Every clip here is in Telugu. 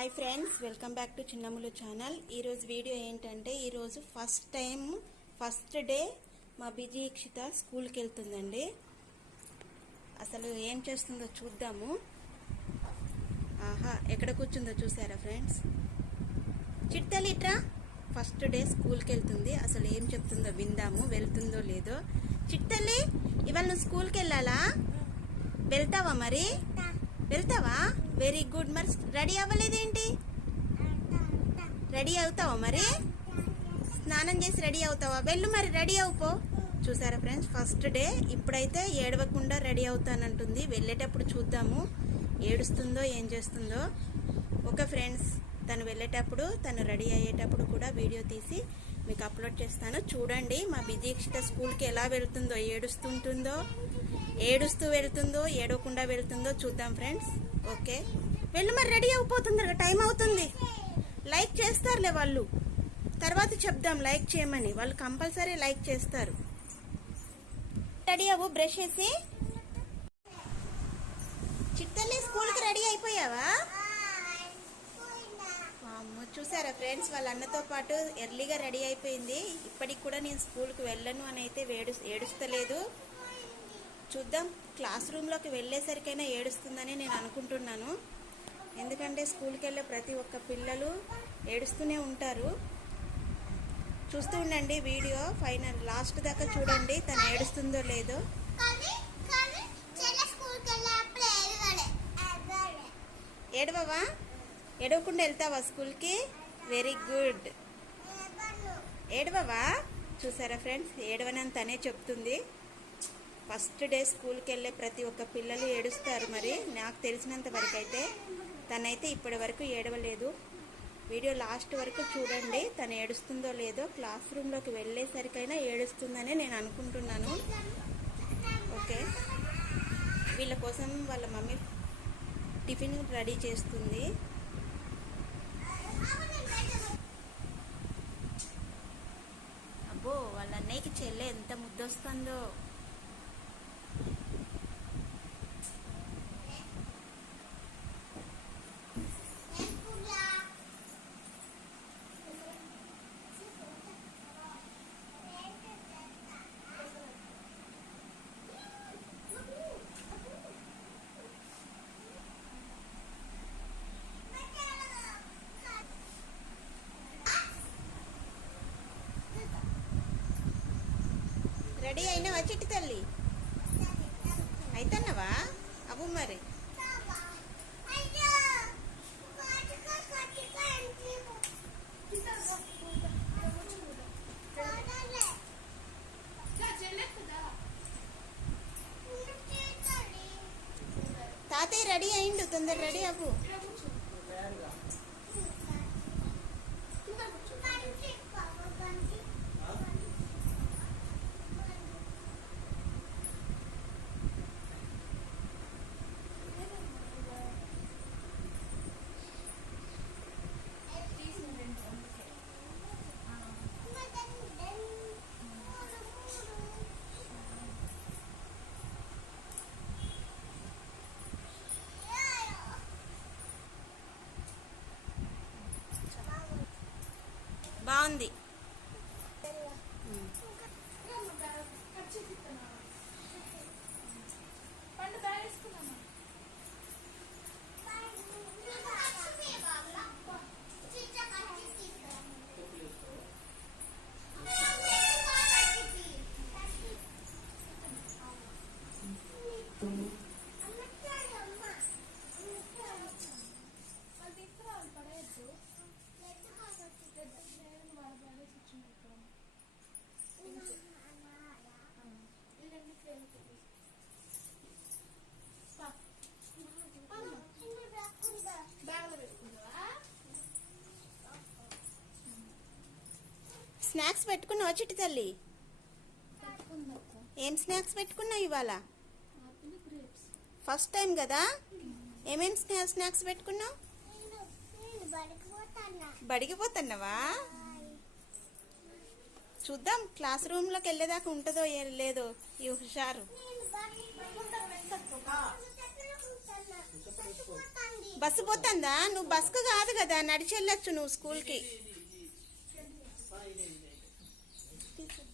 Hi friends welcome back to Chinnamulu channel ఈరోజు వీడియో ఏంటంటే ఈరోజు ఫస్ట్ టైం ఫస్ట్ డే మా బిజీక్షిత స్కూల్కి వెళ్తుందండి. అసలు ఏం చేస్తుందో చూద్దాము. ఆహా ఎక్కడ కూర్చుందో చూసారా ఫ్రెండ్స్ చిట్టలి ఇట్రా ఫస్ట్ డే స్కూల్కి వెళ్తుంది. అసలు ఏం చెప్తుందో విందాము వెళ్తుందో లేదో. చిట్టలి ఇవాళ నువ్వు స్కూల్కి వెళ్ళాలా? వెళ్తావా మరి? వెళ్తావా? వెరీ గుడ్ మరి రెడీ అవ్వలేదేంటి? రెడీ అవుతావా మరి? స్నానం చేసి రెడీ అవుతావా? వెళ్ళు మరి రెడీ అవుపో చూసారా ఫ్రెండ్స్? ఫస్ట్ డే ఇప్పుడైతే ఏడవకుండా రెడీ అవుతానంటుంది. వెళ్ళేటప్పుడు చూద్దాము ఏడుస్తుందో ఏం చేస్తుందో. ఓకే ఫ్రెండ్స్ తను వెళ్ళేటప్పుడు తను రెడీ అయ్యేటప్పుడు కూడా వీడియో తీసి మీకు అప్లోడ్ చేస్తాను. చూడండి మా బిజీక్షిత స్కూల్కి ఎలా వెళ్తుందో ఏడుస్తుంటుందో ఏడుస్తూ వెళ్తుందో ఏడవకుండా వెళ్తుందో చూద్దాం ఫ్రెండ్స్. ఓకే? వెళ్ళు మరి రెడీ అయిపోతుంది టైం అవుతుంది. లైక్ చేస్తారులే వాళ్ళు. తర్వాత చెప్దాం లైక్ చేయమని. వాళ్ళు కంపల్సరీ లైక్ చేస్తారు. రెడీ అవ్వు బ్రష్ చేసి. చిట్టల్లి స్కూల్కి రెడీ అయిపోయావా? అమ్మో చూసారా ఫ్రెండ్స్ వాళ్ళ అన్నతో పాటు ఎర్లీగా రెడీ అయిపోయింది. ఇప్పటికి కూడా నేను స్కూల్కి వెళ్ళను అని అయితే వేడు ఏడుస్తలేదు. చూద్దాం. క్లాస్ రూమ్లోకి వెళ్ళేసరికైనా ఏడుస్తుందని నేను అనుకుంటున్నాను. ఎందుకంటే స్కూల్కి వెళ్ళే ప్రతి ఒక్క పిల్లలు ఏడుస్తూనే ఉంటారు. చూస్తూ ఉండండి వీడియో ఫైనల్. లాస్ట్ దాకా చూడండి తను ఏడుస్తుందో లేదో. ఏడవవా? ఏడవకుండా వెళ్తావా స్కూల్కి? Very good. ఏడవవా? చూసారా ఫ్రెండ్స్? ఏడవనని తనే చెప్తుంది. ఫస్ట్ డే స్కూల్కి వెళ్ళే ప్రతి ఒక్క పిల్లలు ఏడుస్తారు మరి. నాకు తెలిసినంత వరకు అయితే తనైతే ఇప్పటి వరకు ఏడవలేదు. వీడియో లాస్ట్ వరకు చూడండి తను ఏడుస్తుందో లేదో. క్లాస్ రూమ్లోకి వెళ్ళేసరికైనా ఏడుస్తుందనే నేను అనుకుంటున్నాను. ఓకే. వీళ్ళ కోసం వాళ్ళ మమ్మీ టిఫిన్ రెడీ చేస్తుంది. అబ్బో వాళ్ళ అన్నయ్యకి చెల్లె ఎంత ముద్దొస్తుందో. రెడీ అయినావా చిట్టి తల్లి? అయితన్నావా? అవు మరి. తాతయ్య రెడీ అయిండు తొందర రెడీ అవ్వు. స్నాక్స్ పెట్టుకున్నావా చిట్టి తల్లి? ఏం స్నాక్స్ పెట్టుకున్నావు ఇవాళ? ఫస్ట్ టైం కదా? ఏమేం స్నా- స్నాక్స్ పెట్టుకున్నావు? బడికి పోతున్నావా చూద్దాం క్లాస్ రూమ్లోకి వెళ్ళేదాకా ఉంటుందో లేదో ఈ హుషారు. బస్సు పోతుందా? నువ్వు బస్కు కాదు కదా నడిచి వెళ్ళొచ్చు నువ్వు స్కూల్కి. piece of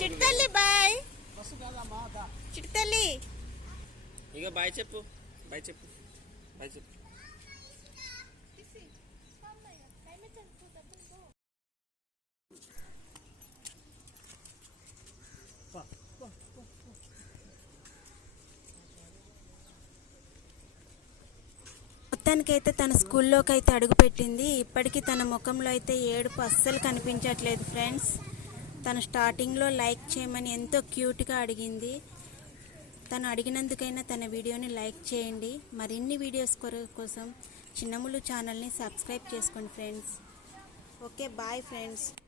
చిట్టల్లి బాయ్. చిట్టల్లి ఇక బాయ్ చెప్పు. బాయ్ చెప్పు. బాయ్ చెప్పు. మొత్తానికైతే తన స్కూల్లోకి అయితే అడుగుపెట్టింది. ఇప్పటికీ తన ముఖంలో అయితే ఏడుపు అస్సలు కనిపించట్లేదు ఫ్రెండ్స్. తను స్టార్టింగ్లో లైక్ చేయమని ఎంతో క్యూట్గా అడిగింది. తను అడిగినందుకైనా తన వీడియోని లైక్ చేయండి. మరిన్ని వీడియోస్ కొర- కోసం చిన్నములు ఛానల్ని సబ్స్క్రైబ్ చేసుకోండి ఫ్రెండ్స్. Okay bye friends.